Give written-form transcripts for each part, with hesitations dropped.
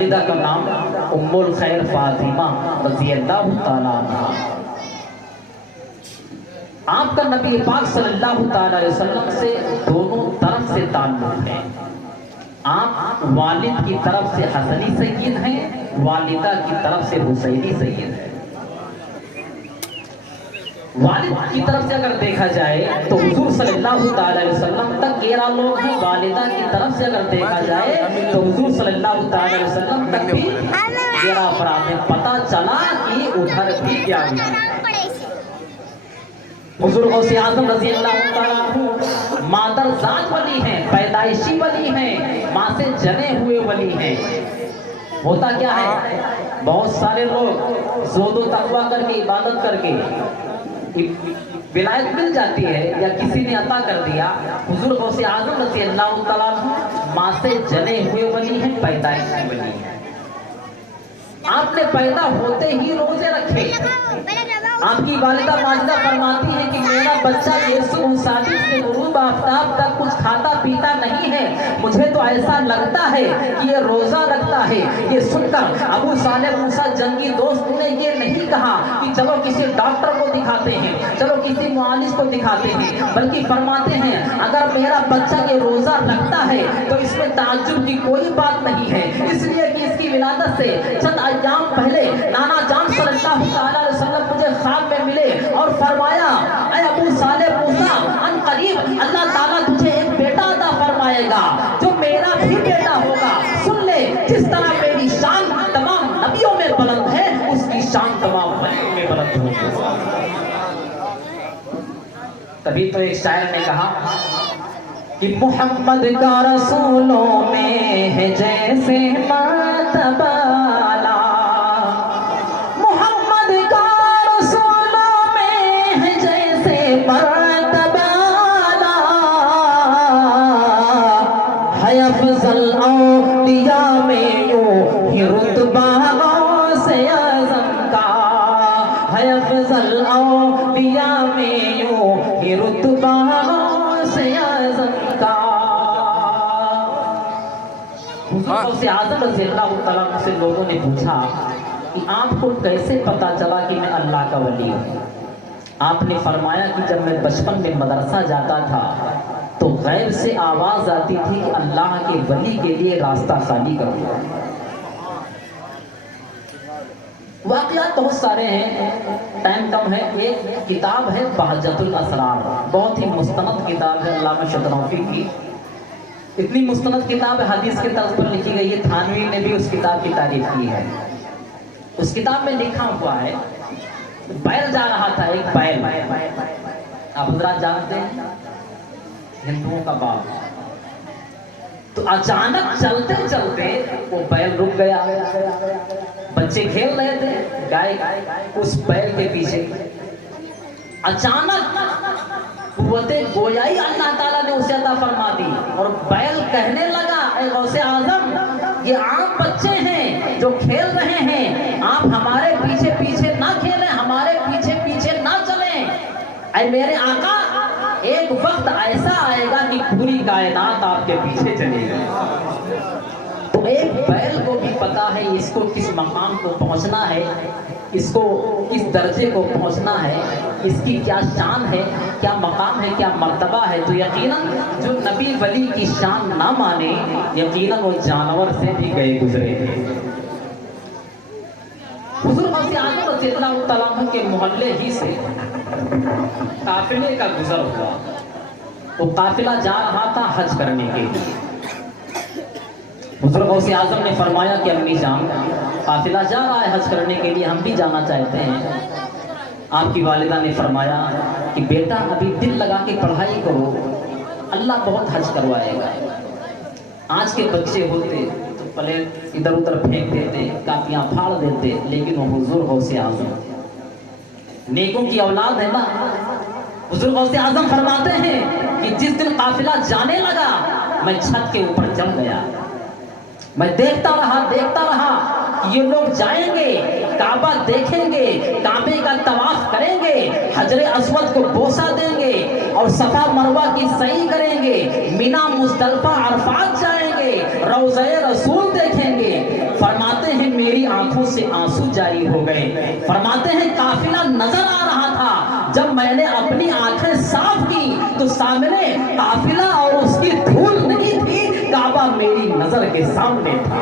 والدہ کا نام ام الخیر فاطمہ رضی اللہ تعالیٰ عنہ۔ آپ کا نبی پاک صلی اللہ تعالیٰ علیہ وسلم سے دونوں طرف سے تعلق ہے۔ آپ والد کی طرف سے حسنی سید ہیں، والدہ کی طرف سے حسینی سید ہیں۔ والد کی طرف سے اگر دیکھا جائے تو حضور صلی اللہ تعالیٰ علیہ وسلم تک 11 لوگ ہیں، والدہ کی طرف سے اگر دیکھا جائے تو حضور صلی اللہ تعالیٰ علیہ وسلم تک بھی 11 افراد ہیں۔ پتہ چلا کہ ادھر بھی کیا ہے، حضور غوث اعظم رضی اللہ تعالیٰ عنہ مادر ذات ولی ہیں، پیدائشی ولی ہیں، ماں سے جنے ہوئے ولی ہیں۔ ہوتا کیا ہے، بہت سارے لوگ زہد و تقویٰ کر کے عبادت کر کے ولایت مل جاتی ہے یا کسی نے عطا کر دیا۔ حضور غوث اعظم رضی اللہ تعالیٰ عنہ ماں سے جنے ہوئے ولی ہیں، پیدائشی ولی ہیں۔ آپ نے پیدا ہوتے ہی روزے رکھے۔ آپ کی والدہ ماجدہ فرماتی ہے کہ میرا بچہ یسوع عیسائی سے غروب آفتاب تک کچھ کھاتا پیتا نہیں ہے، مجھے تو ایسا لگتا ہے کہ یہ روزہ رکھتا ہے۔ یہ سن کر ابو صالح موسیٰ جنگی دوست نے یہ نہیں کہا کہ چلو کسی ڈاکٹر کو دکھاتے ہیں، چلو کسی معالج کو دکھاتے ہیں، بلکہ فرماتے ہیں اگر میرا بچہ یہ روزہ رکھتا ہے تو اس میں تعجب کی کوئی بات نہیں ہے، اس لیے کہ اس کی ولادت سے چند ایام پہلے نانا جان صلی اللہ تعالیٰ علیہ وسلم مجھے خواب میں ملے اور فرمایا اے ابو صالح موسیٰ ان قریب اللہ تعالیٰ تجھے ایک بیٹا عطا فرمائے گا جو میرا بھی بیٹا ہوگا۔ سن لے جس طرح میری شان تمام نبیوں میں بلند ہے اس کی شان تمام ولیوں میں بلند ہوگی۔ تبھی تو ایک شاعر نے کہا کہ محمد کا رسولوں میں ہے جیسے مرتبہ، محمد کا رسولوں میں ہے جیسے مرتبہ، ہے افضل اولیاء میں یوں ہی رتبہ غوث اعظم کا، ہے افضل اولیاء میں یوں ہی رتبہ غوث اعظم کا۔ حضور غوث اعظم رضی اللہ تعالیٰ عنہ سے لوگوں نے پوچھا کہ آپ کو کیسے پتا چلا کہ میں اللہ کا ولی ہوں؟ آپ نے فرمایا کہ جب میں بچپن میں مدرسہ جاتا تھا تو غیب سے آواز آتی تھی کہ اللہ کے ولی کے لیے راستہ خالی کر دو۔ واقعات بہت سارے ہیں، ٹائم کم ہے۔ ایک کتاب ہے بہجت الاسرار، بہت ہی مستند کتاب ہے علامہ شطرنفی کی۔ اتنی مستند کتاب ہے، حدیث کے طرز پر لکھی گئی ہے، تھانوی نے بھی اس کتاب کی تعریف کی ہے۔ اس کتاب میں لکھا ہوا ہے بیل جا رہا تھا، ایک بیل، آپ حضرات جانتے ہیں ہندوؤں کا باغ، تو اچانک چلتے چلتے وہ بیل رک گیا۔ بچے کھیل رہے تھے، گائے اس بیل کے پیچھے، اچانک قوت گویائی اللہ تعالیٰ نے اسے عطا فرما دی اور بیل کہنے لگا اے غوث اعظم یہ عام بچے ہیں جو کھیل رہے ہیں، آپ ہمارے پیچھے پیچھے نہ کھیلیں، ہمارے پیچھے پیچھے نہ چلیں۔ اے میرے آقا ایک وقت ایسا آئے گا کہ پوری کائنات آپ کے پیچھے چلے گی۔ تو ایک بیل کو بھی پتا ہے اس کو کس مقام کو پہنچنا ہے، اس کو کس درجے کو پہنچنا ہے، اس کی کیا شان ہے، کیا مقام ہے، کیا مرتبہ ہے، تو یقیناً جو نبی ولی کی شان نہ مانے یقیناً وہ جانور سے بھی گئے گزرے تھے۔ حضور غوث اعظم رضی اللہ تعالیٰ عنہ کے محلے ہی سے قافلے کا گزر ہوا۔ وہ قافلہ جا رہا تھا حج کرنے کے لیے۔ حضور غوث اعظم نے فرمایا کہ امی جان قافلہ جا رہا ہے حج کرنے کے لیے، ہم بھی جانا چاہتے ہیں۔ آپ کی والدہ نے فرمایا کہ بیٹا ابھی دل لگا کے پڑھائی کرو، اللہ بہت حج کروائے گا۔ آج کے بچے ہوتے تو پلیٹ ادھر ادھر پھینک دیتے، کاپیاں پھاڑ دیتے، لیکن وہ حضور غوث اعظم نیکوں کی اولاد ہے نا۔ حضور غوث اعظم فرماتے ہیں کہ جس دن قافلہ جانے لگا میں چھت کے اوپر چڑھ گیا، میں دیکھتا رہا کہ یہ لوگ جائیں گے काबा देखेंगे, काबे का तवाफ करेंगे, हजरे अस्वद को बोसा देंगे और सफा मरवा की सही करेंगे, मीना मुज़दलिफा अरफात जाएंगे, रौज़े रसूल देखेंगे। फरमाते हैं मेरी आंखों से आंसू जारी हो गए। फरमाते हैं काफिला नजर आ रहा था, जब मैंने अपनी आंखें साफ की तो सामने काफिला और उसकी धूल नहीं थी, काबा मेरी नजर के सामने था।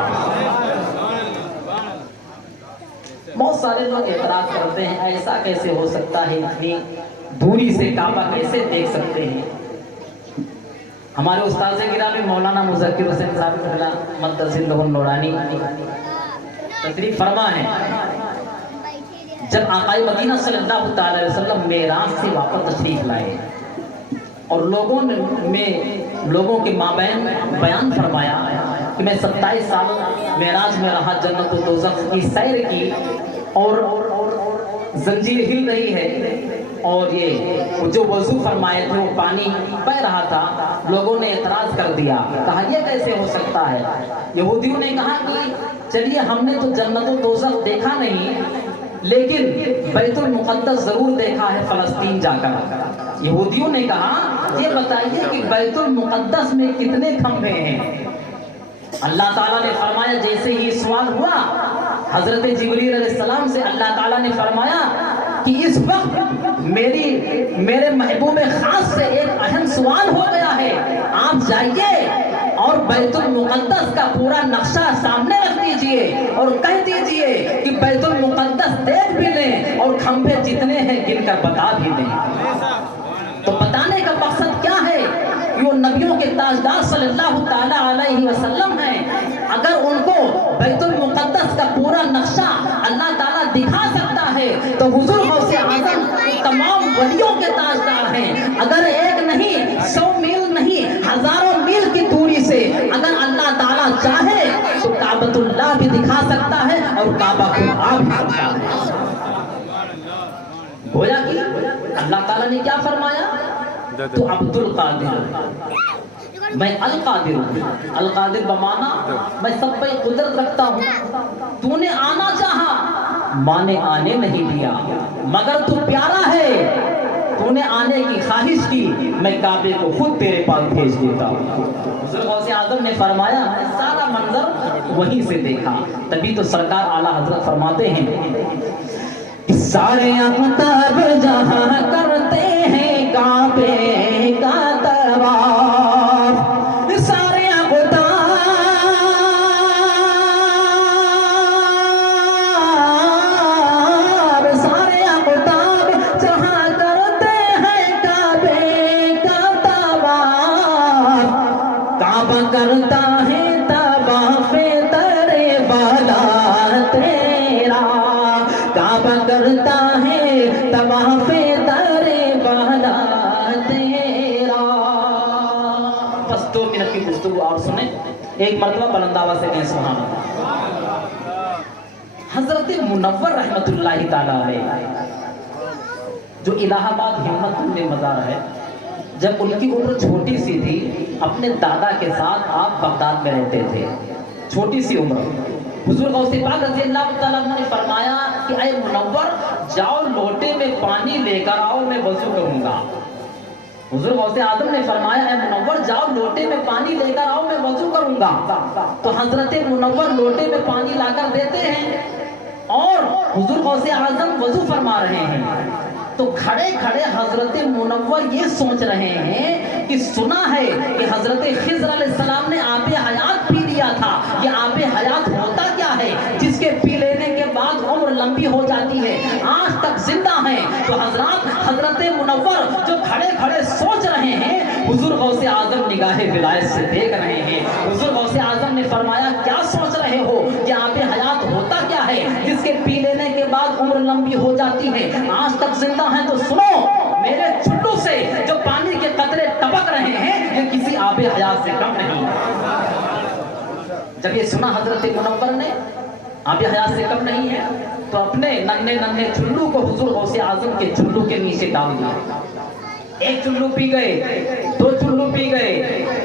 बहुत सारे लोग एतराज करते हैं ऐसा कैसे हो सकता है, इतनी दूरी से काबा कैसे देख सकते हैं। हमारे उस्ताद गिरामी मौलाना मुज़क्किर हुसैन साहब मद्दसिल्लहुल नूरानी तशरीफ फरमा है, जब आक़ाए मदीना सल्लल्लाहु अलैहि वसल्लम मेराज से वापस तशरीफ लाए और लोगों के माबैन बयान फरमाया कि मैं 27 साल मेराज में रहा, जन्नत और दोज़ख की सैर की और जंजीर हिल रही है और ये जो वजू फरमाए थे वो पानी बह रहा था। लोगों ने एतराज कर दिया, कहा यह कैसे हो सकता है। यहूदियों ने कहा कि चलिए हमने तो जन्नत और दोज़ख देखा नहीं, लेकिन बैतुल मुक़द्दस जरूर देखा है फ़लस्तीन जाकर। यहूदियों ने कहा ये बताइए कि बैतुल मुक़द्दस में कितने खंभे हैं। अल्लाह ताला ने फरमाया, जैसे ही सवाल हुआ हजरत जिब्रील अलैहिस्सलाम से अल्लाह ताला ने फरमाया कि इस वक्त मेरे महबूब खास से एक अहम सवाल हो गया है, आप जाइए और बैतुल मुक़द्दस का पूरा नक्शा सामने रख दीजिए और कह दीजिए कि बैतुल मुक़द्दस देख भी लें और खंभे जितने हैं गिनकर बता भी दें। तो बताने का मकसद क्या है कि वो नबियों के ताजदार सल्लल्लाहु ताला अलैहि वसल्लम हैं। अगर उनको बैतुल मुक़द्दस का पूरा नक्शा अल्लाह ताला दिखा सकता है तो हुजूर गौसे आज़म तमाम वलियों के ताजदार हैं। अगर एक नहीं 100 मील नहीं हजारों मील की दूरी से अगर अल्लाह ताला चाहे तो काबतुल्लाह भी दिखा सकता है और काबा को आ भी सकता है। गोया कि अल्लाह ताला ने क्या फरमाया, तो अब्दुल कादिर, मैं अल कादिर हूँ। अल कादिर बमाना मैं सब पे कुदरत रखता हूँ। तूने आना चाहा, माने आने नहीं दिया, मगर तू प्यारा है, तूने आने की ख्वाहिश की, मैं काबे को खुद तेरे पास भेज देता हूँ। गौसे आज़म ने फरमाया सारा मंजर वहीं से देखा। तभी तो सरकार आला हजरत फरमाते हैं सारे अख्ताब जहाँ करते हैं काबे का तवाफ, सारे अख्ताब जहाँ करते हैं काबे का तवाफ, काबा करता है तवाफे दरे बाला तेरा, काबा करता है तवाफे दरे बाला तेरा। बस 2 मिनट की गुफ्तगू और सुने, एक मरतबा बुलंद आवाज़ से कहें सुभान अल्लाह। हजरत मुनव्वर रहमतुल्लाहि ताला अलैह जो इलाहाबाद हिम्मत में मज़ार है, जब उनकी उम्र छोटी सी थी अपने दादा के साथ आप बगदाद में रहते थे, छोटी सी उम्र। हुजूर गौसे पाक रज़ी अल्लाह तआला ने फरमाया कि ऐ मुनव्वर जाओ लोटे में पानी लेकर आओ, मैं वजू करूंगा। हुजूर गौसे आज़म ने फरमाया ऐ मुनव्वर जाओ लोटे में पानी लेकर आओ, मैं वजू करूंगा। तो हजरत मुनव्वर लोटे में पानी लाकर देते हैं और हुजूर गौसे आज़म वजू फरमा रहे हैं। तो खड़े खड़े हजरत मुनव्वर ये सोच रहे हैं कि सुना है कि हजरत खिज़र अलैहिस्सलाम ने आबे हयात पी लिया था। ये आबे हयात होता क्या है जिसके पी लेने के बाद उम्र लंबी हो जाती है, आज तक जिंदा है। तो हजरत मुनव्वर जो खड़े खड़े सोच रहे हैं, हुजूर गौसे आज़म निगाहे विलायत से देख रहे हैं। हुजूर गौसे आज़म ने फरमाया क्या सोच रहे हो, कि आबे हयात होता क्या है जिसके पी लेने के बाद उम्र लंबी हो जाती है, आज तक जिंदा है। तो सुनो, मेरे चुल्लू से जो पानी के कतरे टपक रहे हैं ये किसी आबे हयात से कम नहीं। जब ये सुना हजरत मुनव्वर ने आबे हयात से कम नहीं है, तो अपने नन्हे नन्हे चुल्लू को हुजूर गौसे आज़म के चुल्लू के नीचे डाल दिया। 1 चुल्लू पी गए, 2 चुल्लू पी गए,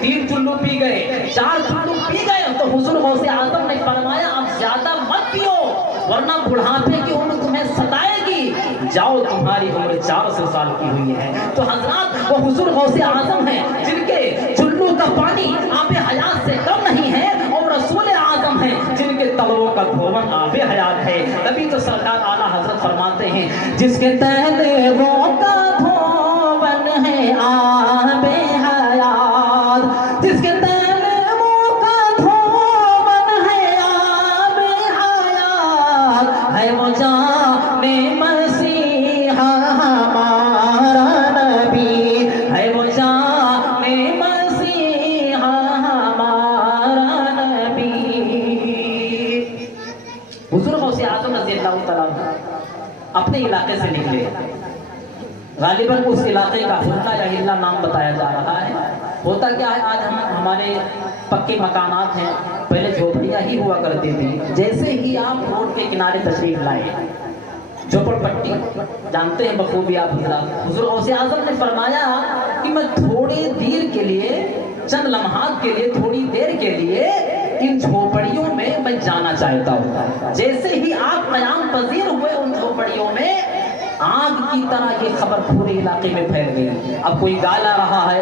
3 चुल्लू पी गए, 4 चुल्लू पी गए। तो हुजूर गौसे आज़म ने फरमाया अब ज्यादा मत पियो, ورنہ बुढ़ापे की उम्र तुम्हें सताएगी। जाओ तुम्हारी उम्र 400 साल की हुई है। तो हजरत वो हुजूर गौसे आजम हैं जिनके चुल्लू का पानी आबे हयात से कम नहीं है, और रसूल आजम हैं जिनके तलवों का धोवन आबे हयात है। तभी तो सरकार आला हजरत फरमाते हैं, जिसके तलवों का धोवन है आबे हयात, जिसके तलवों का धोवन है आबे हयात, है वो जाने मसीहा हमारा नबी, है वो जाने मसीहा हमारा नबी। हुजूर गौसे आजम रज़ियल्लाहु तआला अपने इलाके से निकले। गालिबन उस इलाके का हुल्ला या हिल्ला नाम बताया जा रहा है। होता क्या है, आज हम हमारे पक्के मकानात हैं, पहले झोपड़ियाँ ही हुआ करती थी। जैसे ही आप रोड के किनारे तशरीफ लाए, झोपड़पट्टी जानते हैं बखूबी आप हजरात। हुजूर गौसे आजम ने फरमाया कि मैं थोड़ी देर के लिए, चंद लम्हात के लिए, थोड़ी देर के लिए इन झोपड़ियों में मैं जाना चाहता हूँ। जैसे ही आप कयाम पजीर हुए उन झोपड़ियों में, आग की तरह ये खबर पूरे इलाके में फैल गई। अब कोई गाय ला रहा है,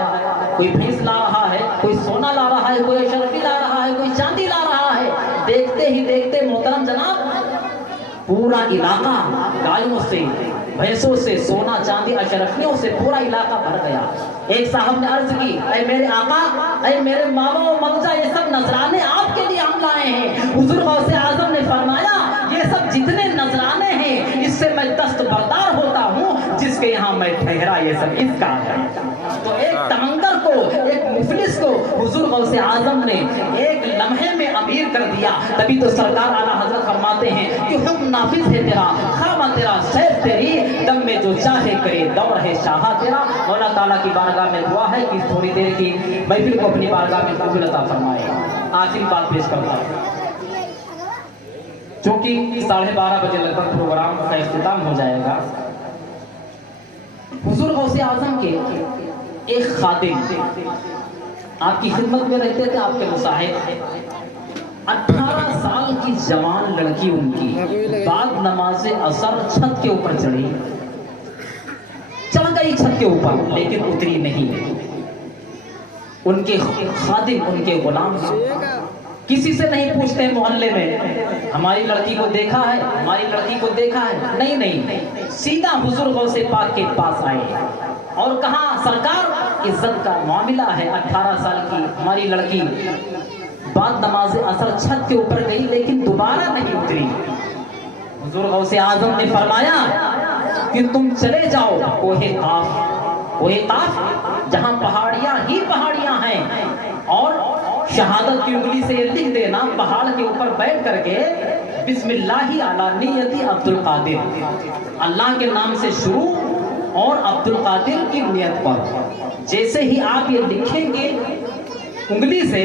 कोई भैंस ला रहा है, कोई सोना ला रहा है, कोई अशरफी ला रहा है, कोई चांदी ला रहा है। देखते ही देखते मोहतरम जनाब पूरा इलाका गायों से, भैंसों से, सोना चांदी अशरफियों से पूरा इलाका भर गया। एक साहब ने अर्ज की, ऐ मेरे आका, ऐ मेरे मामा मौजा, ये सब नजराने आपके लिए हम लाए हैं। हुजूर गौसे आजम ने फरमाया, ये सब जितने नजराने हैं इससे मैं दस्तबरदार होता हूँ, जिसके यहाँ मैं ठहरा ये सब इसका है। तो एक तमंगर को, एक मुफलिस को हुजूर गौसे आजम ने एक लम्हे में अमीर कर दिया। तभी तो सरकार आला हजरत फरमाते हैं कि हुक्म नाफिज है तेरा, खामा तेरा, सैफ तेरी, दम में जो चाहे करे, दौर है शाह तेरा। मौला ताला की बारगाह में दुआ है कि थोड़ी देर की महफिल को अपनी बारगाह में कबूल अता फरमाए। आखिरी बात पेश करता हूँ, चूंकि 12:30 बजे लगभग प्रोग्राम का इख्तिताम हो जाएगा। हुजूर गौसे आजम के एक खादिम आपकी खिदमत में रहते थे, आपके मुसाहिब। 18 साल की जवान लड़की उनकी बाद नमाज असर छत के ऊपर चढ़ी, चढ़ गई छत के ऊपर, लेकिन उतरी नहीं। उनके खादिम, उनके गुलाम किसी से नहीं पूछते मोहल्ले में, हमारी लड़की को देखा है, हमारी लड़की को देखा है, नहीं नहीं, सीधा हुजूर गौसे पाक के पास आए और कहा, सरकार इज्जत का मामला है, 18 साल की हमारी लड़की बाद नमाज असर छत के ऊपर गई लेकिन दोबारा नहीं उतरी। हुजूर गौसे आजम ने फरमाया कि तुम चले जाओ कोहे काफ, जहां पहाड़ियां ही पहाड़ियां हैं, और शहादत की उंगली से लिख देना, पहाड़ के ऊपर बैठ करके बिस्मिल्लाहि अला नियति अब्दुल कादिर, अल्लाह के नाम से शुरू और अब्दुल कादिर की नियत पर। जैसे ही आप ये लिखेंगे उंगली से,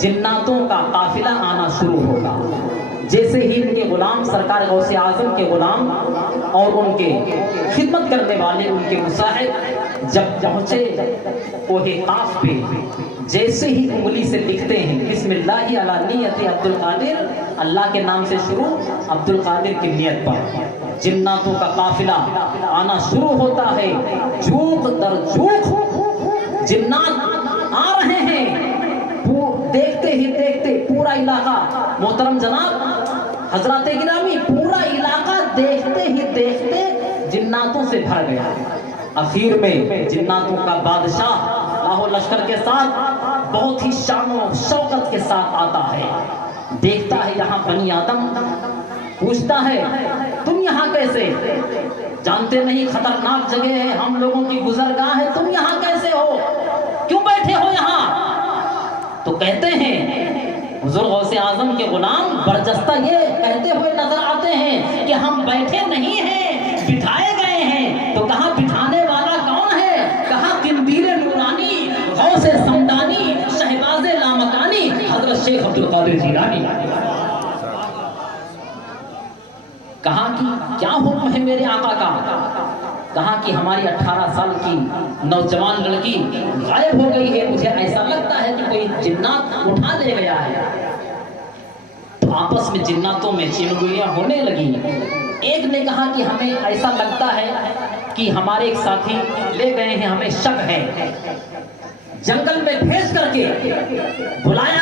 जिन्नातों का काफिला आना शुरू होगा। जैसे ही इनके गुलाम, सरकार गौसे आजम के गुलाम और उनके खिदमत करने वाले, उनके मुसाहिब जब पहुंचे कोहे काफ पे, जैसे ही उंगली से लिखते हैं बिस्मिल्लाहि अला नियति अब्दुल कादिर, अल्लाह के नाम से शुरू, अब्दुल कादिर की नियत पर, जिन्नातों का काफिला आना शुरू होता है। जूक दर जूक जिन्नात आ रहे हैं। देखते ही देखते पूरा इलाका, मोहतरम जनाब हजराते गिरामी, पूरा इलाका देखते ही देखते जिन्नातों से भर गया। आखिर में जिन्नातों का बादशाह लाहौर लश्कर के साथ बहुत ही शान और शौकत के साथ आता है। देखता है यहाँ बनी आदम, पूछता है तुम यहाँ कैसे, जानते नहीं खतरनाक जगह है, हम लोगों की गुजरगाह है, तुम यहाँ कैसे हो, क्यों बैठे हो यहाँ? तो कहते हैं हुजूर गौसे आजम के गुलाम बरजस्ता ये कहते हुए नजर आते हैं कि हम बैठे नहीं हैं, बिठाए गए हैं। तो कहा बिठाने वाला कौन है? कहा किंदीर नूरानी, गौसे समदानी, शहबाज़े लामकानी, हजरत शेख अब्दुल कादिर जिलानी। कहा कि क्या हुक्म है मेरे आका का? कहा कि हमारी 18 साल की नौजवान लड़की गायब हो गई है, मुझे ऐसा लगता है कि कोई जिन्नात उठा ले गया है। आपस में जिन्नातों में चिनगुनियां होने लगी। एक ने कहा कि हमें ऐसा लगता है कि हमारे एक साथी ले गए हैं, हमें शक है। जंगल में भेज करके बुलाया